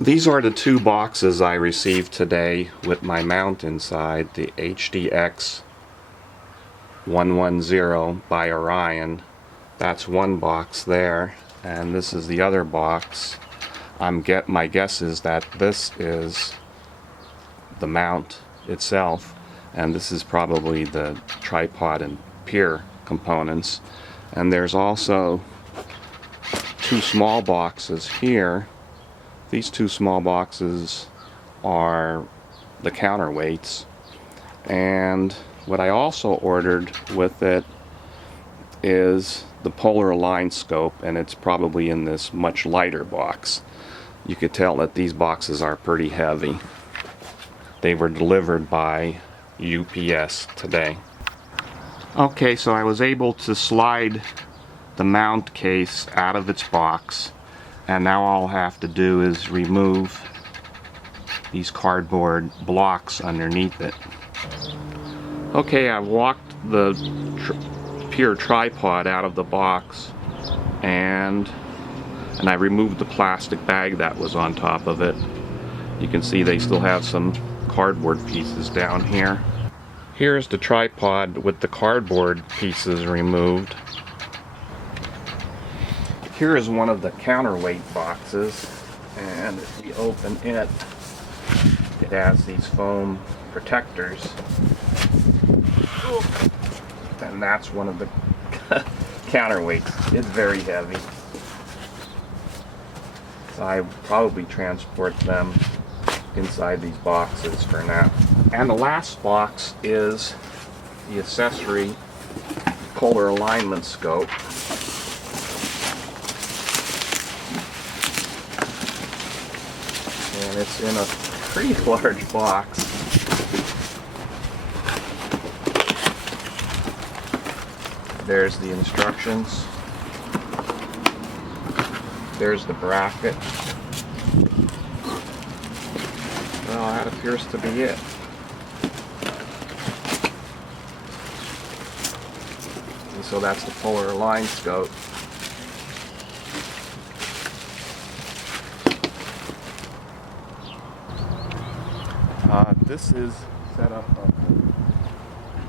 These are the two boxes I received today with my mount inside, the HDX110 by Orion. That's one box there, and this is the other box. My guess is that this is the mount itself, and this is probably the tripod and pier components. And there's also two small boxes here. These two small boxes are the counterweights, and what I also ordered with it is the polar align scope, and it's probably in this much lighter box. You could tell that these boxes are pretty heavy. They were delivered by UPS today. Okay, so I was able to slide the mount case out of its box, and now all I'll have to do is remove these cardboard blocks underneath it. Okay, I've walked the pier tripod out of the box, and I removed the plastic bag that was on top of it. You can see they still have some cardboard pieces down here. Here's the tripod with the cardboard pieces removed. Here is one of the counterweight boxes, and if you open it, it has these foam protectors. And that's one of the counterweights. It's very heavy. So I probably transport them inside these boxes for now. And the last box is the accessory polar alignment scope. And it's in a pretty large box. There's the instructions. There's the bracket. Well, that appears to be it. And so that's the polar align scope. This is set up a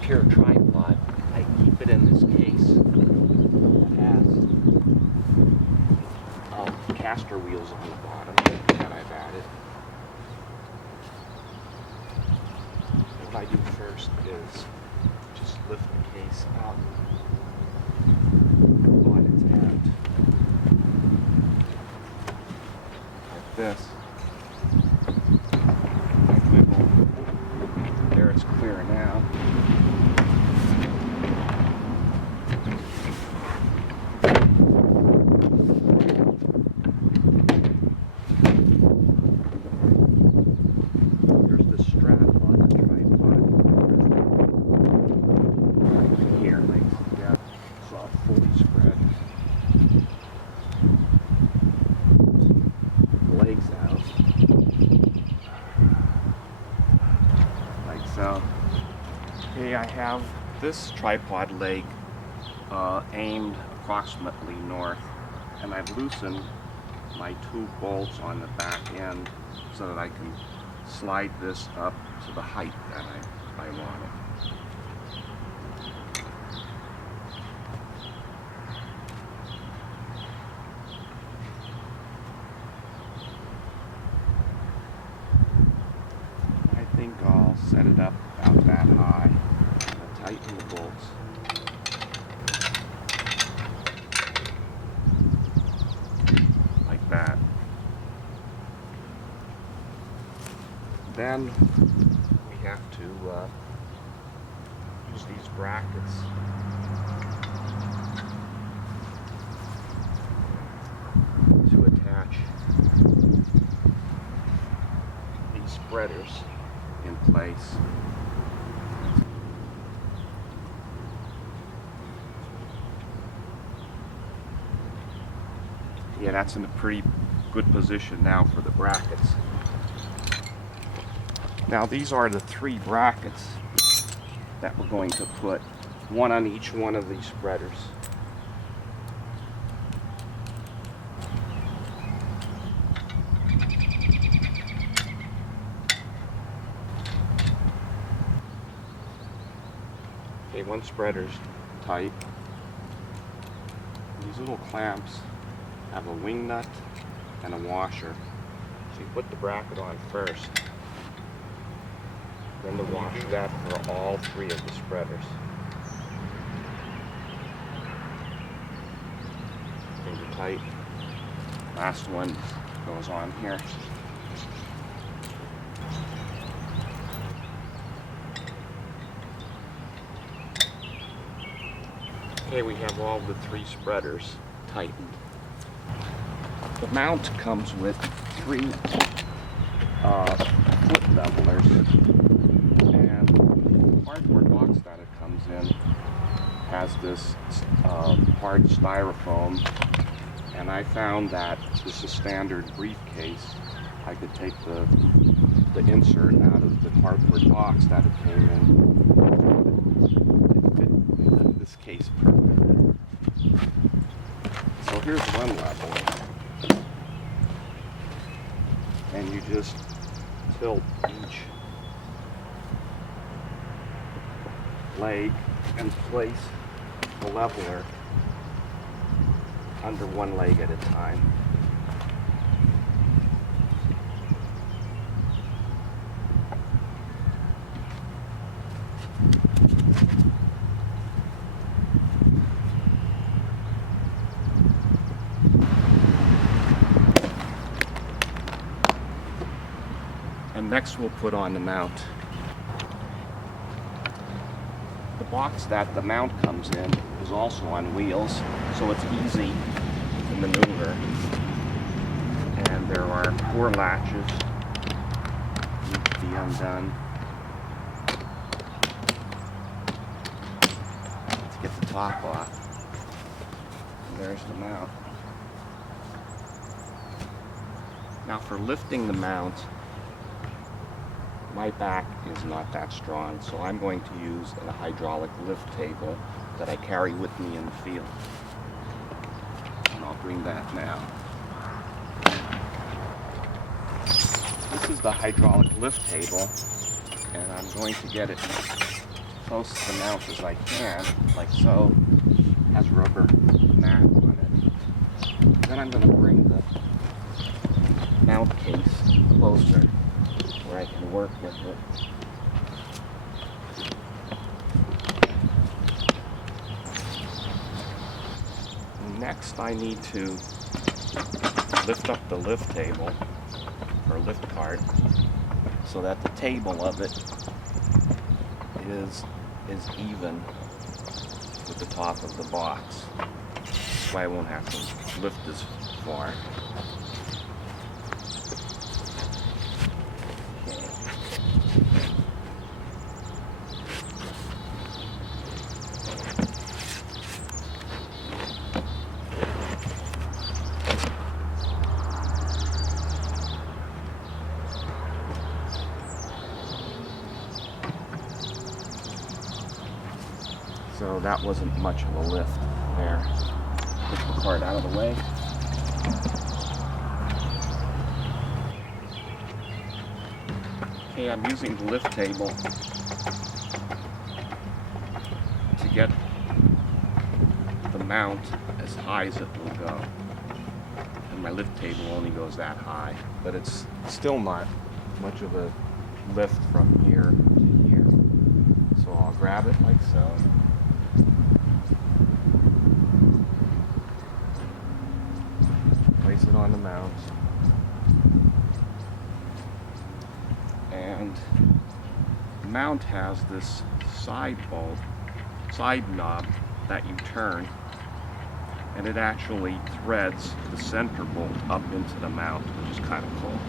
pier tripod. I keep it in this case. It has caster wheels on the bottom that I've added. What I do first is just lift the case up on its end, like this. There, it's clear now. There's the strap on the tripod. Right here, yeah, it's all fully spread. Legs out. Like so. Okay, I have this tripod leg aimed approximately north, and I've loosened my two bolts on the back end so that I can slide this up to the height that I want it. I think I'll set it up about that high and tighten the bolts. Like that. Then we have to use these brackets to attach these spreaders in place. Yeah, that's in a pretty good position now for the brackets. Now these are the three brackets that we're going to put, one on each one of these spreaders. Okay, one spreader's tight. These little clamps have a wing nut and a washer. So you put the bracket on first, then the washer. That for all three of the spreaders. Finger tight. Last one goes on here. Okay, we have all the three spreaders tightened. The mount comes with three foot levelers, and the cardboard box that it comes in has this hard styrofoam, and I found that this is standard briefcase. I could take the insert out of the cardboard box that it came in. It fit this case perfect. So here's one level, and you just tilt each leg and place the leveler under one leg at a time. And next we'll put on the mount. The box that the mount comes in is also on wheels, so it's easy to maneuver. And there are 4 latches, need to be undone. Let's get the top off. And there's the mount. Now for lifting the mount, my back is not that strong, so I'm going to use a hydraulic lift table that I carry with me in the field. And I'll bring that now. This is the hydraulic lift table, and I'm going to get it close to the mount as I can, like so. It has rubber mat on it. Then I'm going to bring the mount case closer, where I can work with it. Next, I need to lift up the lift table, or lift cart, so that the table of it is even with the top of the box. That's why I won't have to lift as far. So that wasn't much of a lift there. Push the cart out of the way. Okay, I'm using the lift table to get the mount as high as it will go. And my lift table only goes that high, but it's still not much of a lift from here to here. So I'll grab it like so. Place it on the mount, and the mount has this side knob that you turn, and it actually threads the center bolt up into the mount, which is kind of cool.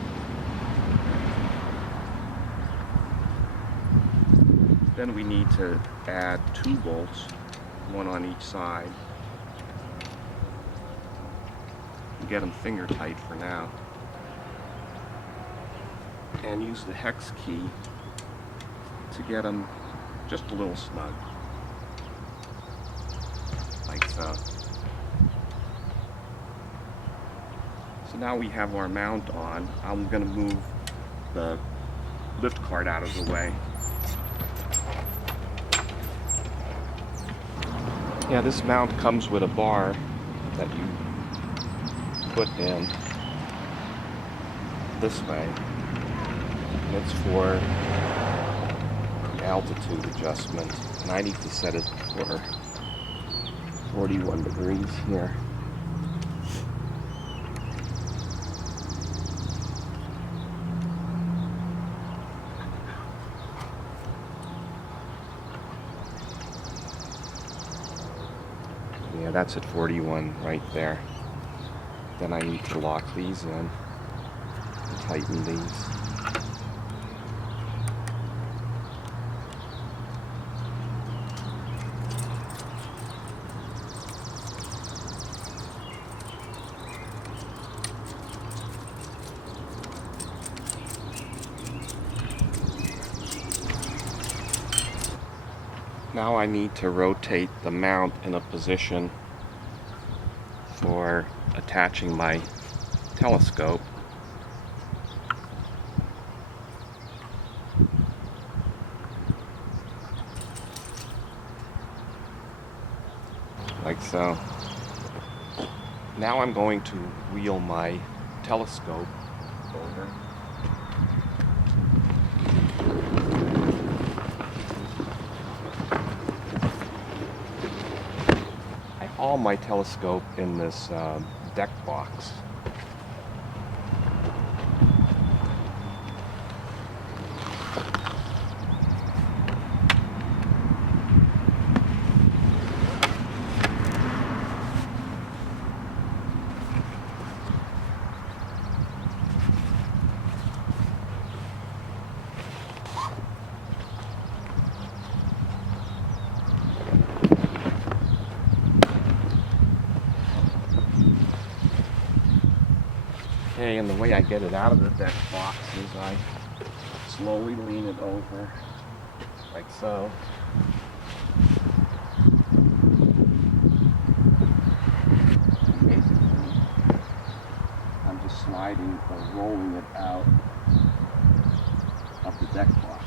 Then we need to add 2 bolts, one on each side. Get them finger tight for now, and use the hex key to get them just a little snug, like so. So now we have our mount on. I'm going to move the lift cart out of the way. Yeah, this mount comes with a bar that you put in this way, and it's for altitude adjustment, and I need to set it for 41 degrees here. Yeah, that's at 41 right there. Then I need to lock these in and tighten these. Now I need to rotate the mount in a position for attaching my telescope. Like so. Now I'm going to wheel my telescope over. I haul my telescope in this deck box. Okay, and the way I get it out of the deck box is I slowly lean it over, like so. Basically, I'm just sliding or rolling it out of the deck box.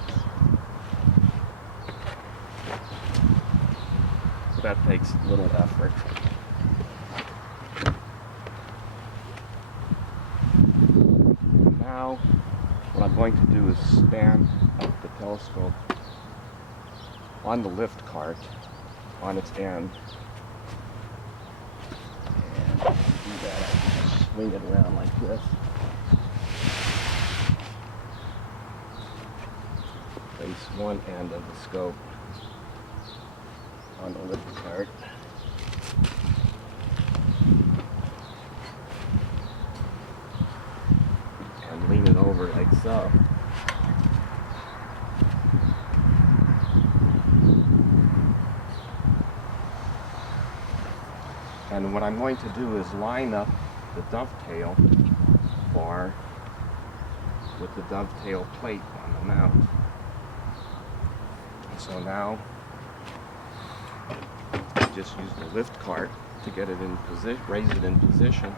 So that takes little effort. Now, what I'm going to do is stand up the telescope on the lift cart on its end. And to do that, I just swing it around like this. Place one end of the scope on the lift cart. Lean it over like so. And what I'm going to do is line up the dovetail bar with the dovetail plate on the mount. And so now I just use the lift cart to get it in position, raise it in position.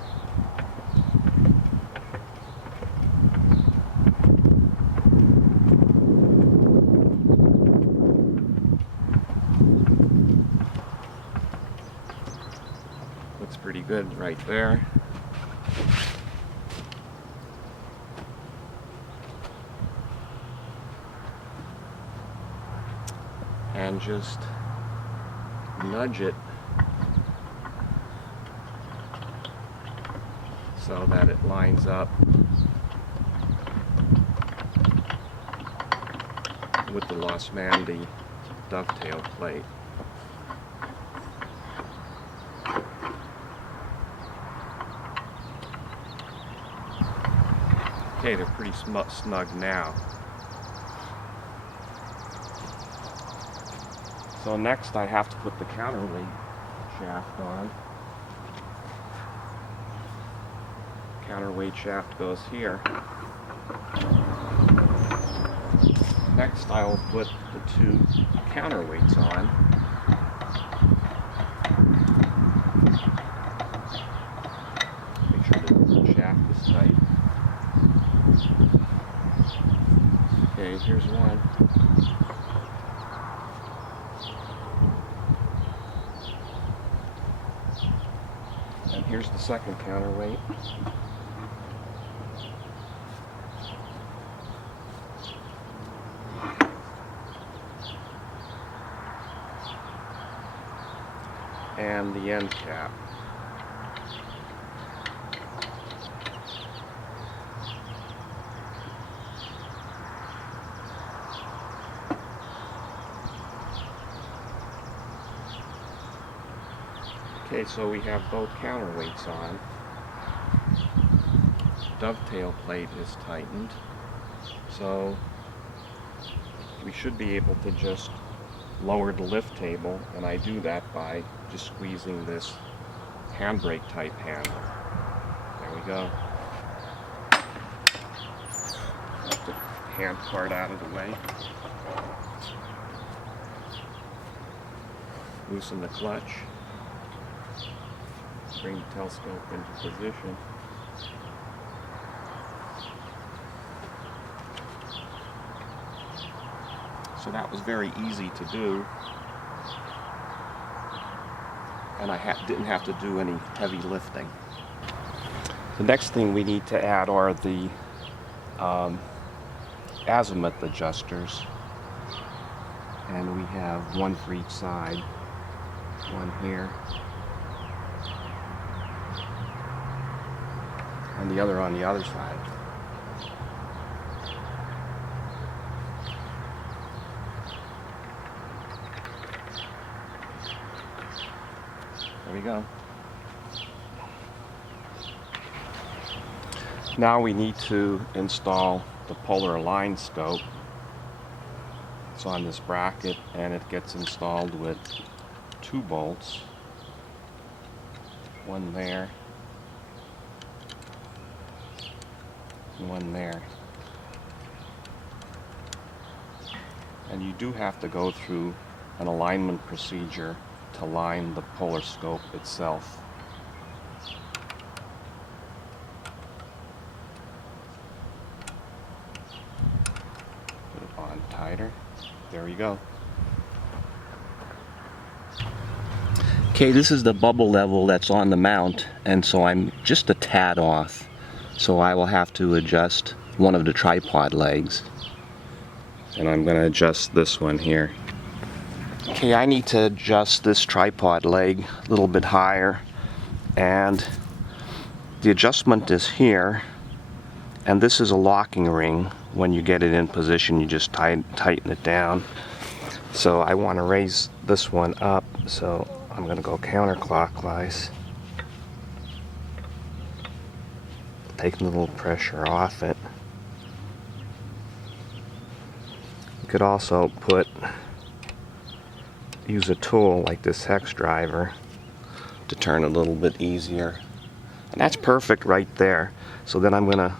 Pretty good right there. And just nudge it so that it lines up with the Los Mandy dovetail plate. Okay, they're pretty snug now. So next I have to put the counterweight shaft on. Counterweight shaft goes here. Next I'll put the two counterweights on. Make sure the shaft is tight. Okay, here's one. second counterweight. And the end cap. Okay, so we have both counterweights on. Dovetail plate is tightened, so we should be able to just lower the lift table, and I do that by just squeezing this handbrake type handle. There we go. Get the hand part out of the way. Loosen the clutch. Bring the telescope into position. So that was very easy to do, and I didn't have to do any heavy lifting. The next thing we need to add are the azimuth adjusters, and we have one for each side, one here and the other on the other side. There we go. Now we need to install the polar line scope. It's on this bracket, and it gets installed with 2 bolts. One there, and one there. And you do have to go through an alignment procedure to line the polar scope itself. Put it on tighter. There you go. Okay, this is the bubble level that's on the mount, and so I'm just a tad off. So I will have to adjust one of the tripod legs. And I'm going to adjust this one here. Okay, I need to adjust this tripod leg a little bit higher, and the adjustment is here, and this is a locking ring. When you get it in position, you just tighten it down. So I want to raise this one up, so I'm going to go counterclockwise, taking a little pressure off it. You could also use a tool like this hex driver to turn a little bit easier. And that's perfect right there. So then I'm going to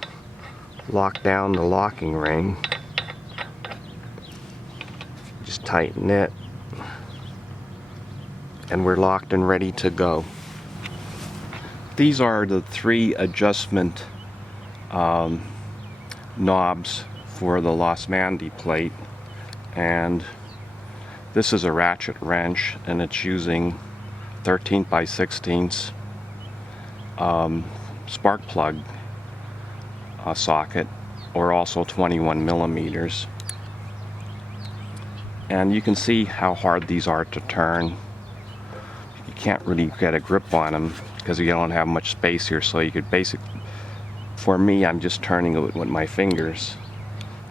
lock down the locking ring. Just tighten it. And we're locked and ready to go. These are the 3 adjustment knobs for the Los Mandy plate. And this is a ratchet wrench, and it's using 13 by 16 spark plug socket, or also 21 millimeters. And you can see how hard these are to turn. You can't really get a grip on them because you don't have much space here, so you could for me, I'm just turning it with my fingers.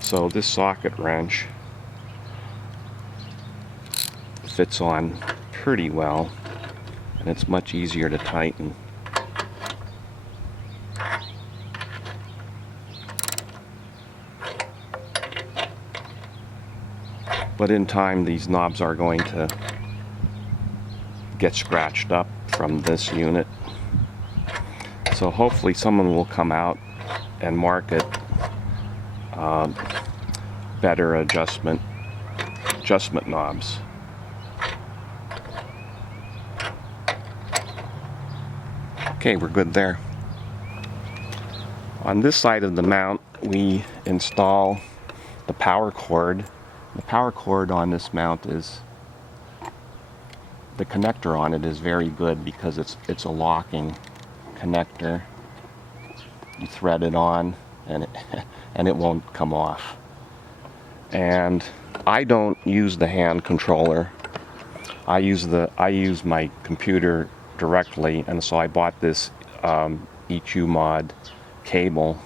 So this socket wrench fits on pretty well, and it's much easier to tighten. But in time, these knobs are going to get scratched up from this unit. So hopefully someone will come out and market better adjustment knobs. Okay, we're good there. On this side of the mount, we install the power cord. The power cord on this mount is, the connector on it is very good because it's a locking connector. You thread it on, and it won't come off. And I don't use the hand controller. I use my computer directly, and so I bought this EQ mod cable,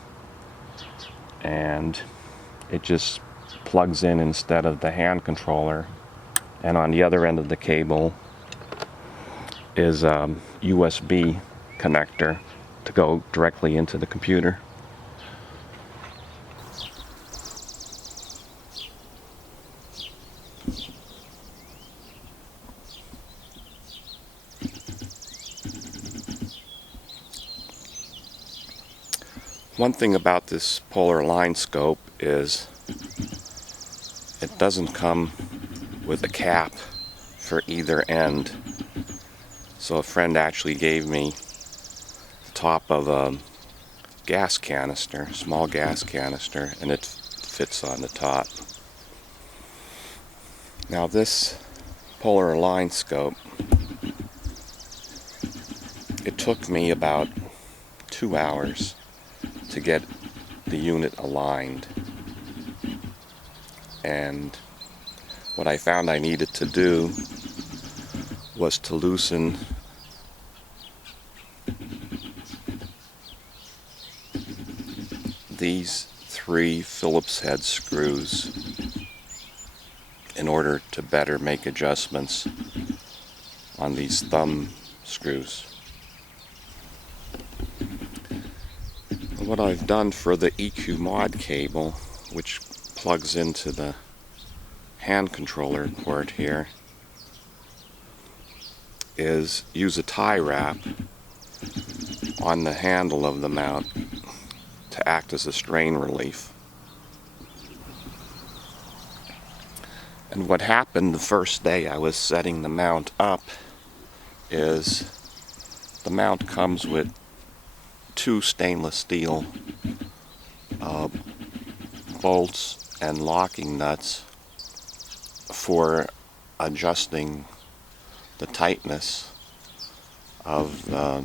and it just plugs in instead of the hand controller. And on the other end of the cable is a USB connector to go directly into the computer. One thing about this polar line scope is it doesn't come with a cap for either end. So a friend actually gave me the top of a gas canister, small gas canister, and it fits on the top. Now this polar line scope, it took me about 2 hours to get the unit aligned, and what I found I needed to do was to loosen these 3 Phillips head screws in order to better make adjustments on these thumb screws. What I've done for the EQ mod cable, which plugs into the hand controller port here, is use a tie wrap on the handle of the mount to act as a strain relief. And what happened the first day I was setting the mount up is the mount comes with 2 stainless steel bolts and locking nuts for adjusting the tightness of the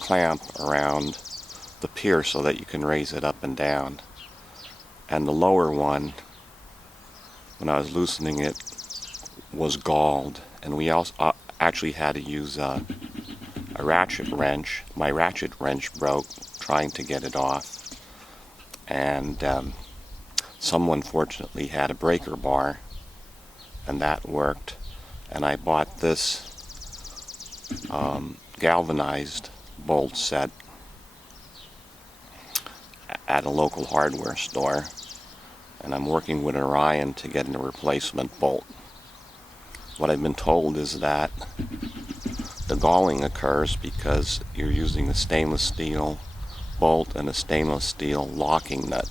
clamp around the pier so that you can raise it up and down. And the lower one, when I was loosening it, was galled, and we also actually had to use a ratchet wrench. My ratchet wrench broke trying to get it off, and someone fortunately had a breaker bar, and that worked. And I bought this galvanized bolt set at a local hardware store, and I'm working with Orion to get a replacement bolt. What I've been told is that the galling occurs because you're using a stainless steel bolt and a stainless steel locking nut.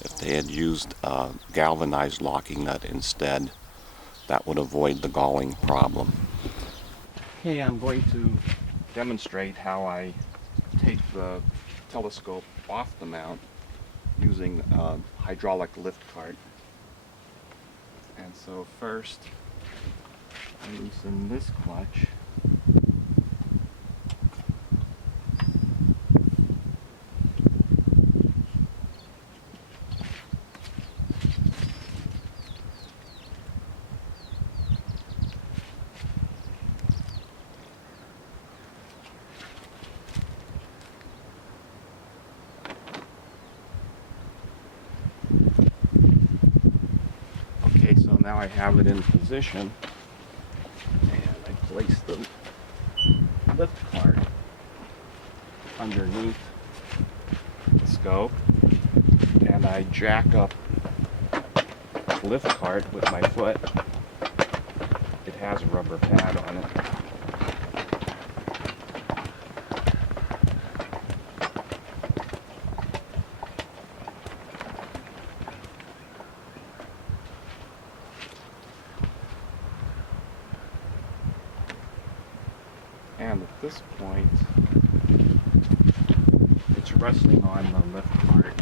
If they had used a galvanized locking nut instead, that would avoid the galling problem. Okay, I'm going to demonstrate how I take the telescope off the mount using a hydraulic lift cart. And so first, I loosen this clutch. Okay, so now I have it in position, and I place the lift cart underneath the scope, and I jack up the lift cart with my foot. It has a rubber pad on it. And at this point, it's resting on the lift cart.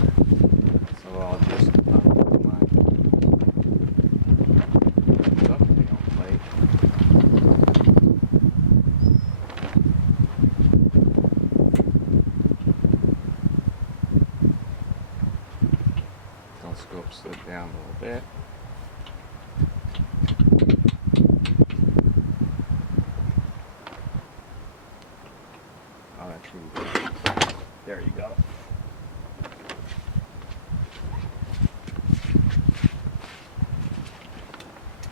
So I'll just undo my dovetail plate. telescope slid down a little bit. Oh, that's really good. There you go.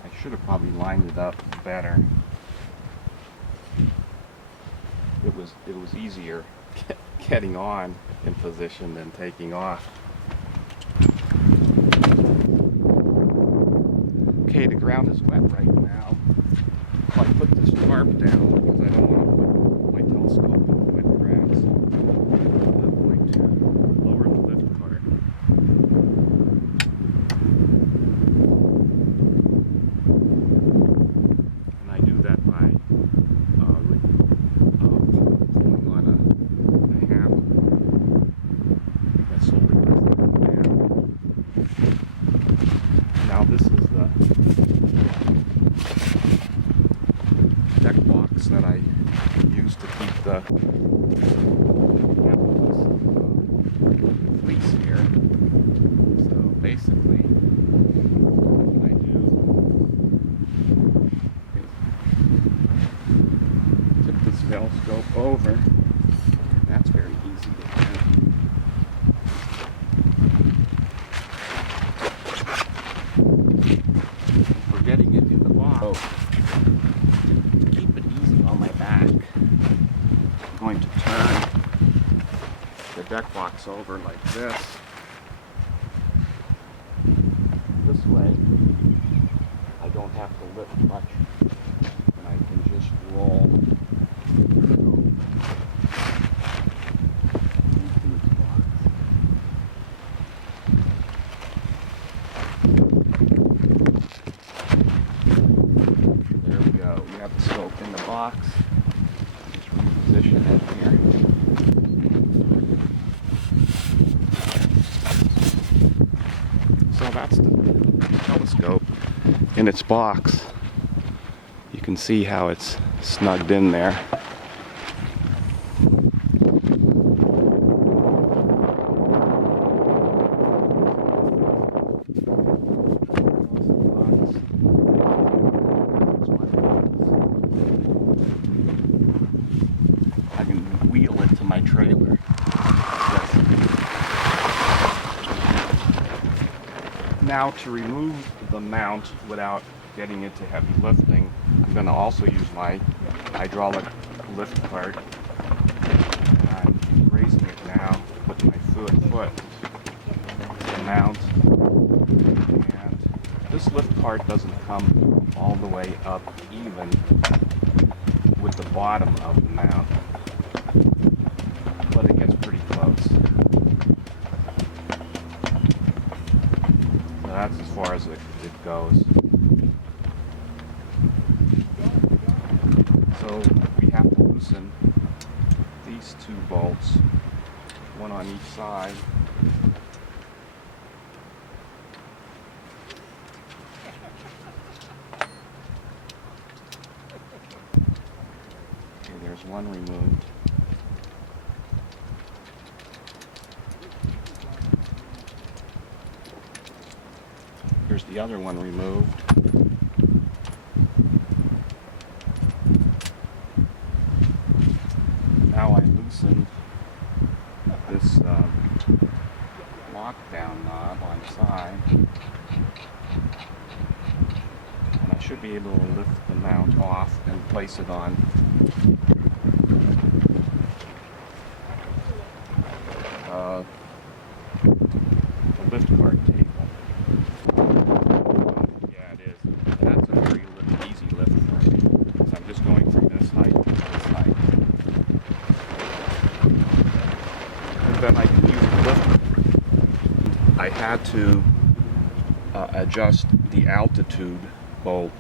I should have probably lined it up better. It was easier getting on in position than taking off. Okay, the ground is wet right now. So I put this tarp down because I don't want to put my telescope in the wet grass. I'm going to lower the lift cart. And I do that by pulling on a handle that's holding this thing down. Now this is the deck box that I use to keep the fleece here. So basically, what I do is tip this telescope over. That's very easy to do. For getting it in the box, keep it easy on my back. I'm going to turn the deck box over like this. This way, I don't have to lift much, and I can just roll into its box. There we go. We have the scope in the box. Just reposition it here. So that's the telescope in its box. You can see how it's snugged in there. I can wheel it to my trailer. Now to remove the mount without getting into heavy lifting, I'm going to also use my hydraulic lift cart. I'm raising it now with my foot to mount. And this lift cart doesn't come all the way up even with the bottom of the mount, but it gets pretty close. So that's as far as it goes. So we have to loosen these two bolts, one on each side. Okay, there's one removed. Here's the other one removed. Now I loosened this lockdown knob on the side, and I should be able to lift the mount off and place it on the lift cart table. Yeah, it is. And that's a very easy lift for me. So I'm just going from this height to this height. And then I can use the lift. I had to adjust the altitude bolt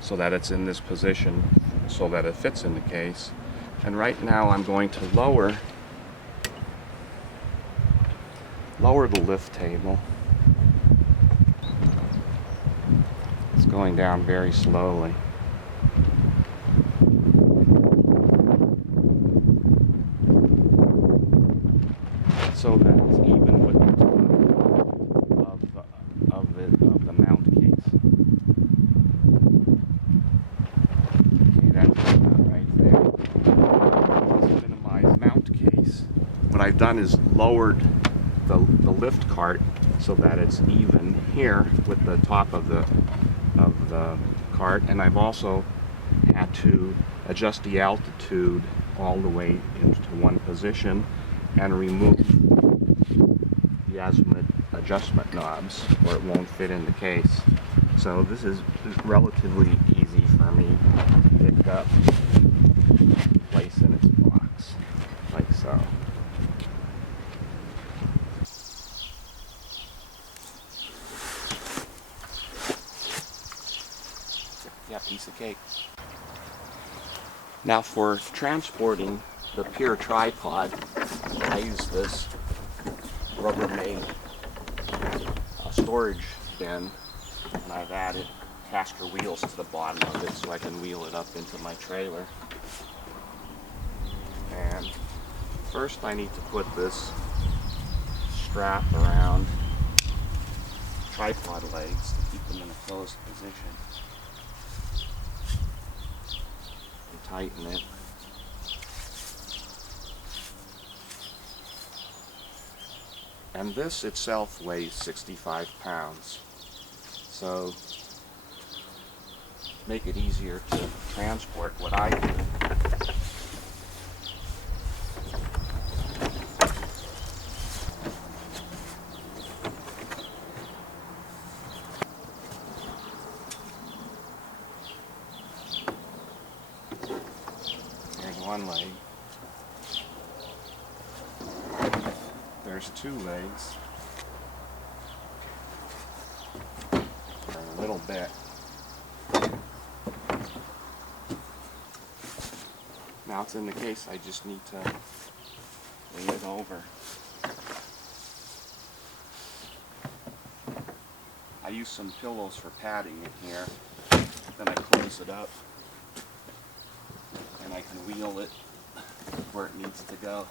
so that it's in this position so that it fits in the case. And right now I'm going to lower the lift table. It's going down very slowly. So that it's even with the top of I've done is lowered the lift cart so that it's even here with the top of the cart, and I've also had to adjust the altitude all the way into one position and remove the azimuth adjustment knobs or it won't fit in the case. So this is relatively easy for me to pick up, place in its box, like so. Yeah, piece of cake. Now for transporting the pier tripod, I use this Rubbermaid storage bin, and I've added caster wheels to the bottom of it so I can wheel it up into my trailer. And first I need to put this strap around tripod legs to keep them in a closed position. And tighten it. And this itself weighs 65 pounds. So to make it easier to transport, what I do one leg. There's two legs. Turn a little bit. Now it's in the case, I just need to lean it over. I use some pillows for padding in here. Then I close it up. And I can wheel it where it needs to go.